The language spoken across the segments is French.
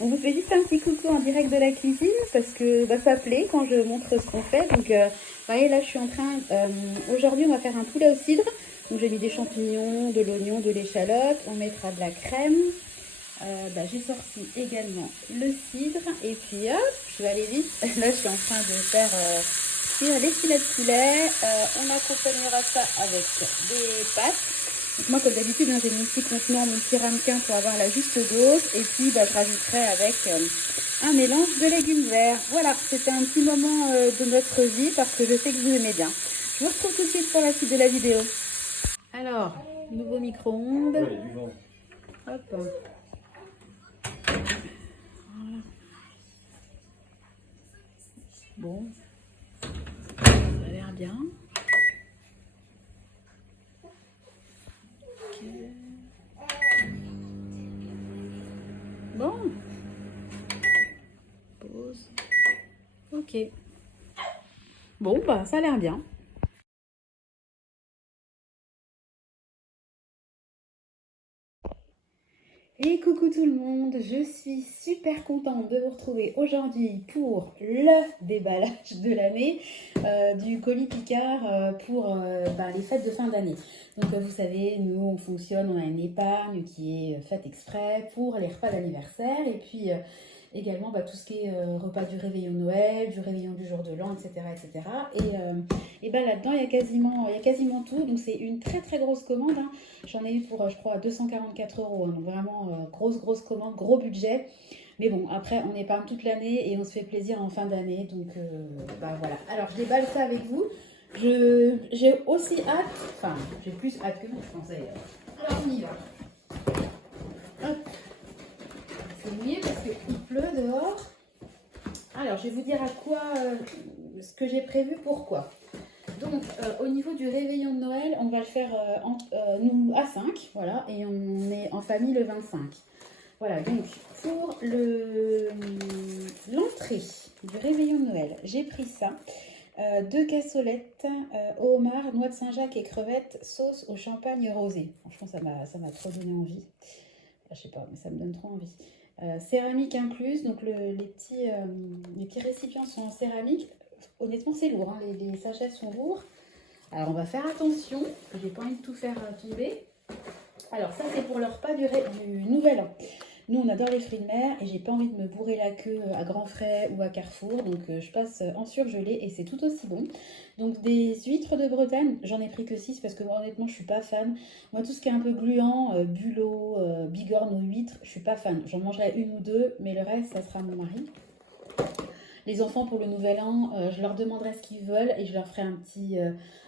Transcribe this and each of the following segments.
On vous fait juste un petit coucou en direct de la cuisine parce que ça plaît quand je montre ce qu'on fait. Donc, vous voyez, là, je suis en train... aujourd'hui, on va faire un poulet au cidre. Donc, j'ai mis des champignons, de l'oignon, de l'échalote. On mettra de la crème. J'ai sorti également le cidre. Et puis, hop, je vais aller vite. Là, je suis en train de faire cuire les filets de poulet. On accompagnera ça avec des pâtes. Donc moi, comme d'habitude, j'ai mon petit contenant, mon petit ramequin pour avoir la juste dose. Et puis, je rajouterai avec un mélange de légumes verts. Voilà, c'était un petit moment de notre vie parce que je sais que vous aimez bien. Je vous retrouve tout de suite pour la suite de la vidéo. Alors, nouveau micro-ondes. Ouais, du vent. Hop. Voilà. Bon, ça a l'air bien. Okay. Bon. Pause. Ok. Bon, ça a l'air bien. Et coucou tout le monde, je suis super contente de vous retrouver aujourd'hui pour le déballage de l'année du colis Picard pour les fêtes de fin d'année. Donc vous savez, nous on fonctionne, on a une épargne qui est faite exprès pour les repas d'anniversaire et puis également tout ce qui est repas du réveillon de Noël, du réveillon du jour de l'an, etc. etc. Et là-dedans, il y a quasiment tout. Donc c'est une très très grosse commande. Hein. J'en ai eu pour, je crois, 244 €. Hein. Donc vraiment grosse commande, gros budget. Mais bon, après, on épargne toute l'année et on se fait plaisir en fin d'année. Donc voilà. Alors, je déballe ça avec vous. J'ai aussi hâte, enfin, j'ai plus hâte que vous, je pensais. Alors, on y va. Hop. C'est mouillé parce qu'il pleut dehors. Alors, je vais vous dire à quoi, ce que j'ai prévu, pourquoi. Donc, au niveau du réveillon de Noël, on va le faire nous à 5, voilà, et on est en famille le 25. Voilà, donc pour l'entrée du réveillon de Noël, j'ai pris ça. 2 cassolettes au homard, noix de Saint-Jacques et crevettes, sauce au champagne rosé. Franchement, ça m'a trop donné envie. Je sais pas, mais ça me donne trop envie. Céramique incluse, donc les petits récipients sont en céramique. Honnêtement, c'est lourd, hein, les sachets sont lourds. Alors, on va faire attention, parce que j'ai pas envie de tout faire tomber. Alors, ça, c'est pour le repas du Nouvel An. Nous, on adore les fruits de mer et j'ai pas envie de me bourrer la queue à Grand Frais ou à Carrefour. Donc, je passe en surgelé et c'est tout aussi bon. Donc, des huîtres de Bretagne, j'en ai pris que 6 parce que moi, honnêtement, je suis pas fan. Moi, tout ce qui est un peu gluant, bulot, bigorne aux huîtres, je suis pas fan. J'en mangerai une ou deux, mais le reste, ça sera mon mari. Les enfants, pour le Nouvel An, je leur demanderai ce qu'ils veulent et je leur ferai un petit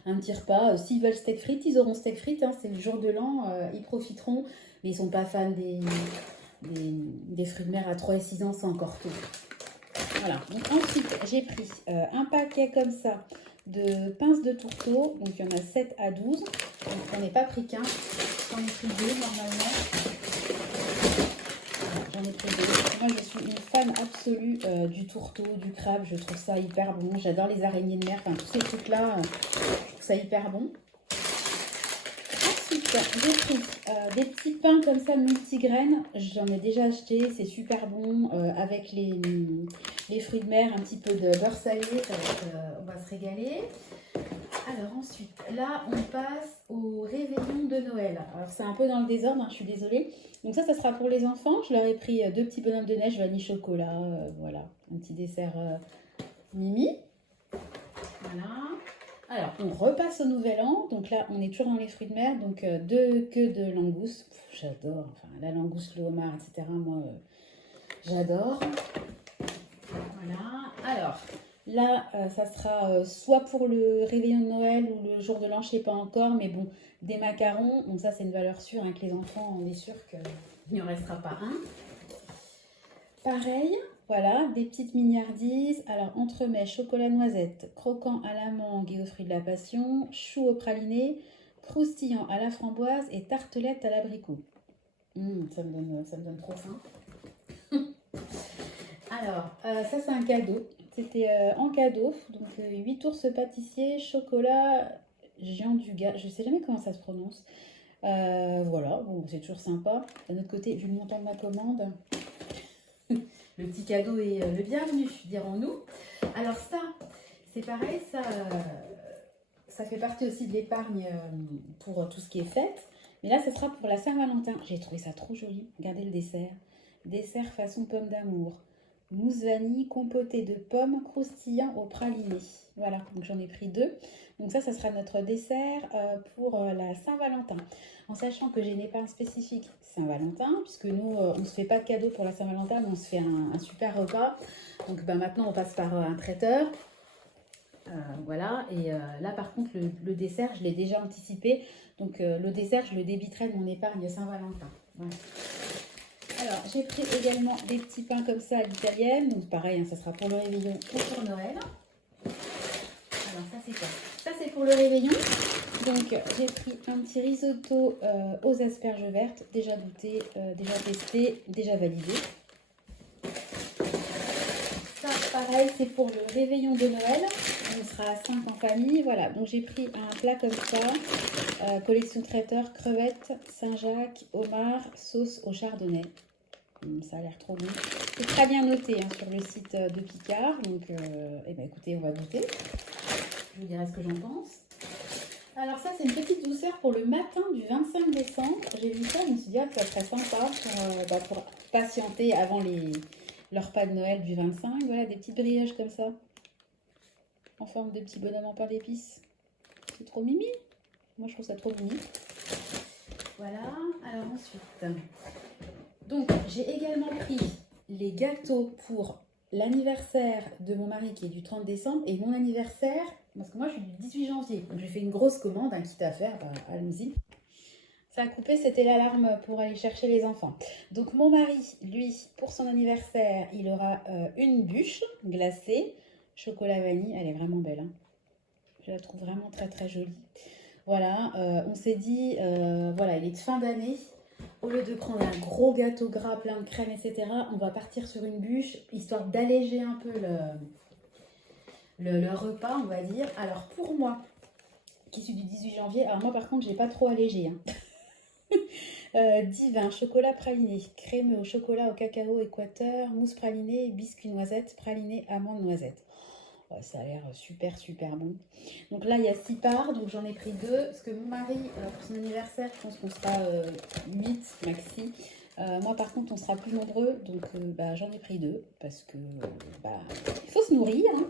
repas. S'ils veulent steak frites, ils auront steak frites. Hein, c'est le jour de l'an, ils profiteront. Mais ils sont pas fans des fruits de mer à 3 et 6 ans, c'est encore tôt. Voilà. Donc ensuite, j'ai pris un paquet comme ça de pinces de tourteau. Donc il y en a 7 à 12. Donc j'en ai pas pris qu'un. J'en ai pris 2 normalement. J'en ai pris 2. Moi, je suis une fan absolue du tourteau, du crabe. Je trouve ça hyper bon. J'adore les araignées de mer. Enfin, tous ces trucs-là, je trouve ça hyper bon. Ensuite, j'ai pris des petits pains comme ça multigraines. J'en ai déjà acheté. C'est super bon. Avec les fruits de mer, un petit peu de beurre salé. On va se régaler. Alors ensuite, là, on passe au réveillon de Noël. Alors c'est un peu dans le désordre, hein, je suis désolée. Donc ça sera pour les enfants. Je leur ai pris 2 petits bonhommes de neige, vanille chocolat. Voilà, un petit dessert Mimi. Voilà. Alors, on repasse au Nouvel An. Donc là, on est toujours dans les fruits de mer. Donc 2 queues de langouste. J'adore. Enfin, la langouste, le homard, etc. Moi, j'adore. Voilà. Alors... Là, ça sera soit pour le réveillon de Noël ou le jour de l'an, je ne sais pas encore, mais bon, des macarons. Donc ça, c'est une valeur sûre avec les enfants, on est sûr qu'il n'y en restera pas un. Pareil, voilà, des petites mignardises. Alors, entremets, chocolat noisette, croquant à la mangue et aux fruits de la passion, chou au praliné, croustillant à la framboise et tartelette à l'abricot. Ça me donne trop faim. Alors, ça, c'est un cadeau. C'était en cadeau, donc 8 ours pâtissiers, chocolat, Jean Dugas, je ne sais jamais comment ça se prononce. Voilà, bon, c'est toujours sympa. D'un autre côté, vu le montant de ma commande, Le petit cadeau est le bienvenu, dirons-nous. Alors ça, c'est pareil, ça fait partie aussi de l'épargne pour tout ce qui est fête. Mais là, ce sera pour la Saint-Valentin. J'ai trouvé ça trop joli. Regardez le dessert. Dessert façon pomme d'amour. Mousse vanille compotée de pommes croustillant au praliné. Voilà, donc j'en ai pris 2. Donc ça sera notre dessert pour la Saint-Valentin. En sachant que j'ai une épargne spécifique Saint-Valentin, puisque nous, on ne se fait pas de cadeau pour la Saint-Valentin, mais on se fait un super repas. Donc maintenant, on passe par un traiteur. Voilà, et là par contre le dessert je l'ai déjà anticipé, donc le dessert je le débiterai de mon épargne Saint-Valentin. Voilà. Alors j'ai pris également des petits pains comme ça à l'italienne, donc pareil, hein, ça sera pour le réveillon ou pour Noël. Alors ça c'est quoi? Ça c'est pour le réveillon, donc j'ai pris un petit risotto aux asperges vertes, déjà goûté, déjà testé, déjà validé. Ça pareil c'est pour le réveillon de Noël. On sera à 5 en famille, voilà. Donc j'ai pris un plat comme ça, collection traiteur, crevettes, Saint-Jacques, homard, sauce au chardonnay. Ça a l'air trop bon. C'est très bien noté hein, sur le site de Picard. Donc eh ben, écoutez, on va goûter. Je vous dirai ce que j'en pense. Alors ça, c'est une petite douceur pour le matin du 25 décembre. J'ai vu ça, je me suis dit, ah, ça serait sympa pour patienter avant le repas de Noël du 25. Voilà, des petites brioches comme ça, en forme de petit bonhomme en pain d'épices. C'est trop mimi. Moi, je trouve ça trop mimi. Voilà. Alors ensuite, donc j'ai également pris les gâteaux pour l'anniversaire de mon mari qui est du 30 décembre et mon anniversaire, parce que moi je suis du 18 janvier. Donc j'ai fait une grosse commande, un kit à faire, bah, allons-y. Ça a coupé, c'était l'alarme pour aller chercher les enfants. Donc mon mari, lui, pour son anniversaire, il aura une bûche glacée, chocolat vanille. Elle est vraiment belle, hein. Je la trouve vraiment très très jolie. Voilà, on s'est dit, voilà, il est de fin d'année. Au lieu de prendre un gros gâteau gras plein de crème, etc., on va partir sur une bûche, histoire d'alléger un peu le repas, on va dire. Alors pour moi, qui suis du 18 janvier, alors moi par contre, j'ai pas trop allégé. Hein. Divin, chocolat praliné, crème au chocolat au cacao équateur, mousse pralinée, biscuit noisette, praliné, amande noisette. Ouais, ça a l'air super super bon. Donc là il y a 6 parts, donc j'en ai pris 2. Parce que mon mari, pour son anniversaire, je pense qu'on sera 8 maxi. Moi par contre on sera plus nombreux, donc bah, j'en ai pris 2. Parce que bah, il faut se nourrir. Hein.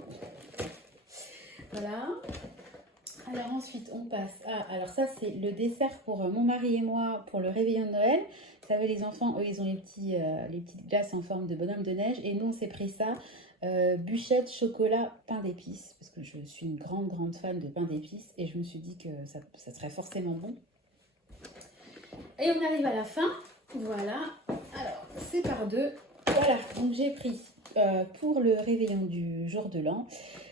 Voilà. Alors ensuite on passe à... Alors ça c'est le dessert pour mon mari et moi pour le réveillon de Noël. Vous savez les enfants, eux ils ont les petites glaces en forme de bonhomme de neige. Et nous on s'est pris ça. Bûchette, chocolat, pain d'épices, parce que je suis une grande fan de pain d'épices et je me suis dit que ça serait forcément bon. Et on arrive à la fin, voilà, alors c'est par 2, voilà, donc j'ai pris pour le réveillon du jour de l'an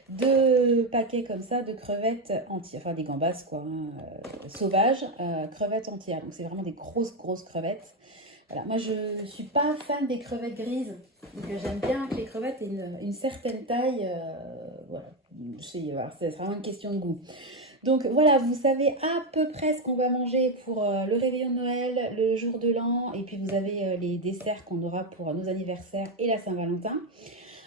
2 paquets comme ça de crevettes entières, enfin des gambas quoi, hein, sauvages, crevettes entières, donc c'est vraiment des grosses crevettes. Voilà, moi je ne suis pas fan des crevettes grises, donc j'aime bien que les crevettes aient une certaine taille, voilà, c'est vraiment une question de goût. Donc voilà, vous savez à peu près ce qu'on va manger pour le réveillon de Noël, le jour de l'an, et puis vous avez les desserts qu'on aura pour nos anniversaires et la Saint-Valentin.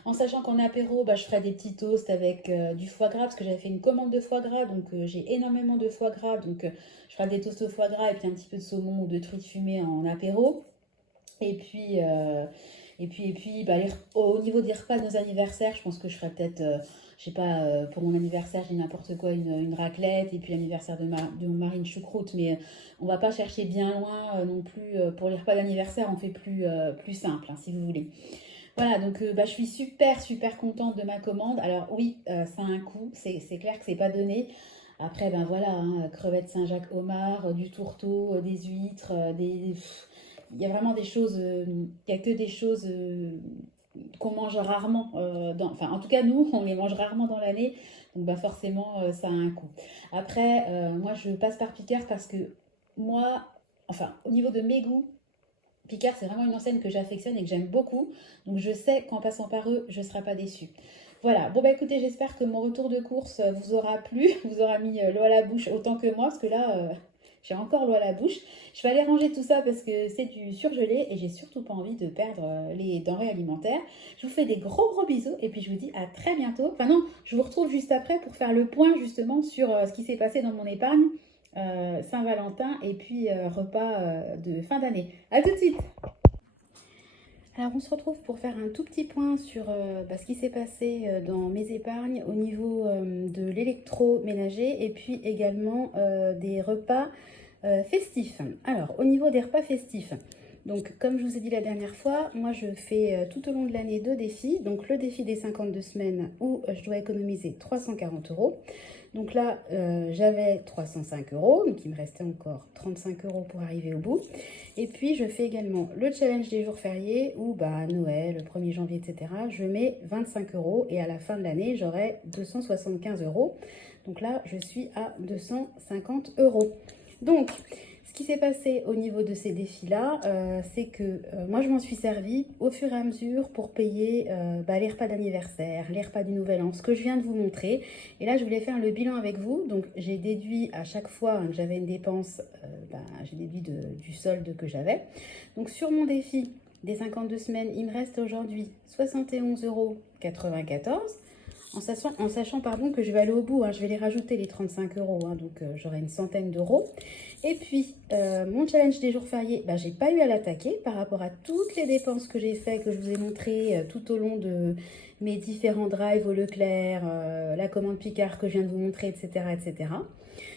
En sachant qu'en apéro, bah, je ferai des petits toasts avec du foie gras, parce que j'avais fait une commande de foie gras, donc j'ai énormément de foie gras, donc je ferai des toasts au foie gras et puis un petit peu de saumon ou de truites fumées en apéro. Et puis, bah, au niveau des repas de nos anniversaires, je pense que je ferai peut-être, je sais pas, pour mon anniversaire, j'ai n'importe quoi, une raclette, et puis l'anniversaire de mon mari, une choucroute, mais on va pas chercher bien loin non plus. Pour les repas d'anniversaire, on fait plus simple, hein, si vous voulez. Voilà, donc bah, je suis super contente de ma commande. Alors oui, ça a un coût, c'est clair que c'est pas donné. Après, ben voilà, hein, crevettes Saint-Jacques homard, du tourteau, des huîtres, il y a vraiment des choses, il n'y a que des choses qu'on mange rarement. Enfin, en tout cas, nous, on les mange rarement dans l'année. Donc bah, forcément, ça a un coût. Après, moi, je passe par Picard parce que moi, enfin, au niveau de mes goûts, Picard, c'est vraiment une enseigne que j'affectionne et que j'aime beaucoup. Donc je sais qu'en passant par eux, je ne serai pas déçue. Voilà, bon bah écoutez, j'espère que mon retour de course vous aura plu, vous aura mis l'eau à la bouche autant que moi, parce que là, J'ai encore l'eau à la bouche. Je vais aller ranger tout ça parce que c'est du surgelé et j'ai surtout pas envie de perdre les denrées alimentaires. Je vous fais des gros gros bisous et puis je vous dis à très bientôt. Enfin non, je vous retrouve juste après pour faire le point justement sur ce qui s'est passé dans mon épargne, Saint-Valentin et puis repas de fin d'année. À tout de suite. Alors on se retrouve pour faire un tout petit point sur ce qui s'est passé dans mes épargnes au niveau de l'électroménager et puis également des repas festifs. Alors au niveau des repas festifs, donc comme je vous ai dit la dernière fois, moi je fais tout au long de l'année 2 défis. Donc le défi des 52 semaines où je dois économiser 340 €. Donc là, j'avais 305 €, donc il me restait encore 35 € pour arriver au bout. Et puis, je fais également le challenge des jours fériés où, Noël, le 1er janvier, etc., je mets 25 € et à la fin de l'année, j'aurai 275 €. Donc là, je suis à 250 €. Donc, ce qui s'est passé au niveau de ces défis-là, c'est que moi, je m'en suis servi au fur et à mesure pour payer les repas d'anniversaire, les repas du Nouvel An, ce que je viens de vous montrer. Et là, je voulais faire le bilan avec vous. Donc, j'ai déduit à chaque fois que j'avais une dépense, j'ai déduit du solde que j'avais. Donc, sur mon défi des 52 semaines, il me reste aujourd'hui 71,94 €. En sachant que je vais aller au bout, je vais les rajouter les 35 €, donc j'aurai une centaine d'euros. Et puis, mon challenge des jours fériés, j'ai pas eu à l'attaquer par rapport à toutes les dépenses que j'ai faites, que je vous ai montrées tout au long de mes différents drives au Leclerc, la commande Picard que je viens de vous montrer, etc. etc.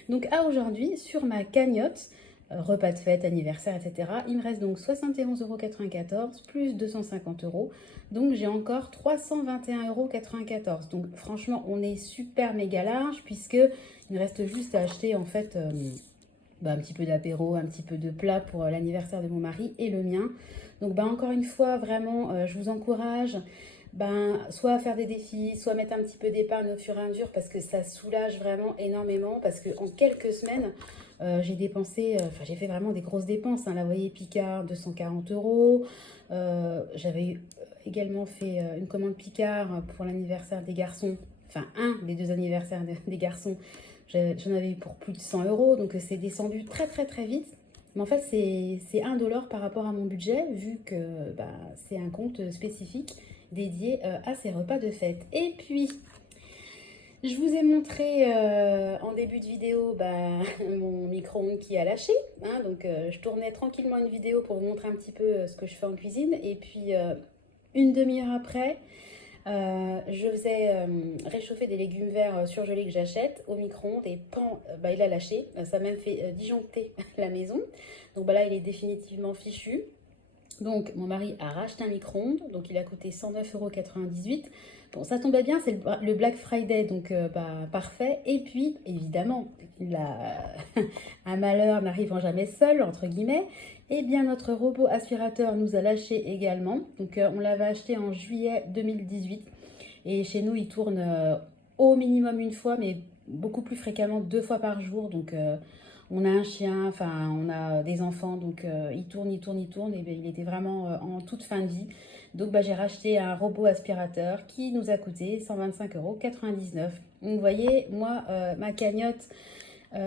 Donc à aujourd'hui, sur ma cagnotte, repas de fête, anniversaire, etc. il me reste donc 71,94 € plus 250 €. Donc j'ai encore 321,94 €. Donc franchement, on est super méga large puisque il me reste juste à acheter en fait un petit peu d'apéro, un petit peu de plat pour l'anniversaire de mon mari et le mien. Donc encore une fois, vraiment, je vous encourage soit à faire des défis, soit mettre un petit peu d'épargne au fur et à mesure parce que ça soulage vraiment énormément parce qu'en quelques semaines, j'ai dépensé, j'ai fait vraiment des grosses dépenses. Là, vous voyez, Picard, 240 €. J'avais également fait une commande Picard pour l'anniversaire des garçons, enfin un des 2 anniversaires des garçons. J'en avais eu pour plus de 100 €, donc c'est descendu très très très vite. Mais en fait, c'est 1 $ par rapport à mon budget, vu que c'est un compte spécifique dédié à ces repas de fête. Et puis, je vous ai montré en début de vidéo mon micro-ondes qui a lâché. Donc, je tournais tranquillement une vidéo pour vous montrer un petit peu ce que je fais en cuisine. Et puis, une demi-heure après, je faisais réchauffer des légumes verts surgelés que j'achète au micro-ondes et pan, il a lâché. Ça a même fait disjoncter la maison. Donc là, il est définitivement fichu. Donc mon mari a racheté un micro-ondes, donc il a coûté 109,98 €. Bon, ça tombait bien, c'est le Black Friday, donc parfait. Et puis, évidemment, un malheur n'arrivant jamais seul, entre guillemets. Eh bien, notre robot aspirateur nous a lâché également. Donc, on l'avait acheté en juillet 2018. Et chez nous, il tourne au minimum une fois, mais beaucoup plus fréquemment 2 fois par jour. Donc, on a un chien, on a des enfants. Donc, il tourne. Et bien, il était vraiment en toute fin de vie. Donc, j'ai racheté un robot aspirateur qui nous a coûté 125,99 €. Donc, vous voyez, moi, ma cagnotte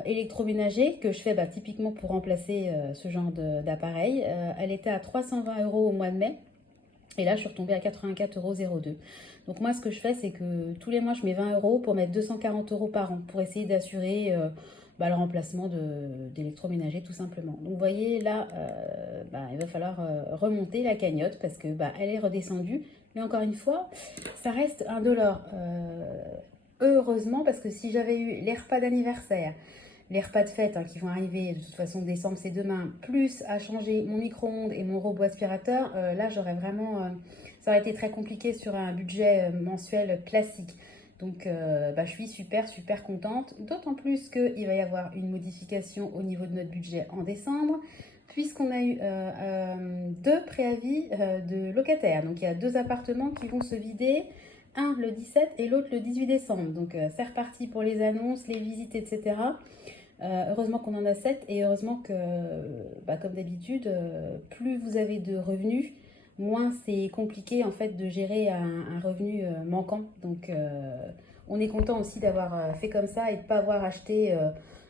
électroménager que je fais typiquement pour remplacer ce genre d'appareil. Elle était à 320 € au mois de mai. Et là, je suis retombée à 84,02 €. Donc moi, ce que je fais, c'est que tous les mois, je mets 20 € pour mettre 240 € par an pour essayer d'assurer le remplacement d'électroménager tout simplement. Donc vous voyez, là, il va falloir remonter la cagnotte parce que elle est redescendue. Mais encore une fois, ça reste 1 $. Heureusement, parce que si j'avais eu les repas d'anniversaire, les repas de fête qui vont arriver, de toute façon décembre c'est demain, plus à changer mon micro-ondes et mon robot aspirateur, là j'aurais vraiment, ça aurait été très compliqué sur un budget mensuel classique. Donc je suis super contente, d'autant plus qu'il va y avoir une modification au niveau de notre budget en décembre, puisqu'on a eu 2 préavis de locataires. Donc il y a 2 appartements qui vont se vider, un le 17 et l'autre le 18 décembre. Donc c'est reparti pour les annonces, les visites, etc. Heureusement qu'on en a 7 et heureusement que, comme d'habitude, plus vous avez de revenus, moins c'est compliqué en fait de gérer un revenu manquant. Donc on est content aussi d'avoir fait comme ça et de ne pas avoir acheté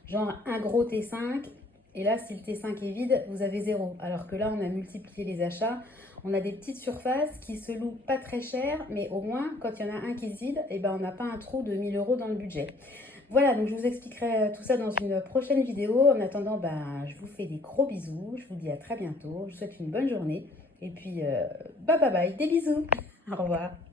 genre un gros T5 Et là, si le T5 est vide, vous avez 0. Alors que là, on a multiplié les achats. On a des petites surfaces qui se louent pas très cher, mais au moins, quand il y en a un qui se vide, eh ben, on n'a pas un trou de 1000 € dans le budget. Voilà, donc je vous expliquerai tout ça dans une prochaine vidéo. En attendant, ben, je vous fais des gros bisous. Je vous dis à très bientôt. Je vous souhaite une bonne journée. Et puis, bye bye bye. Des bisous. Au revoir.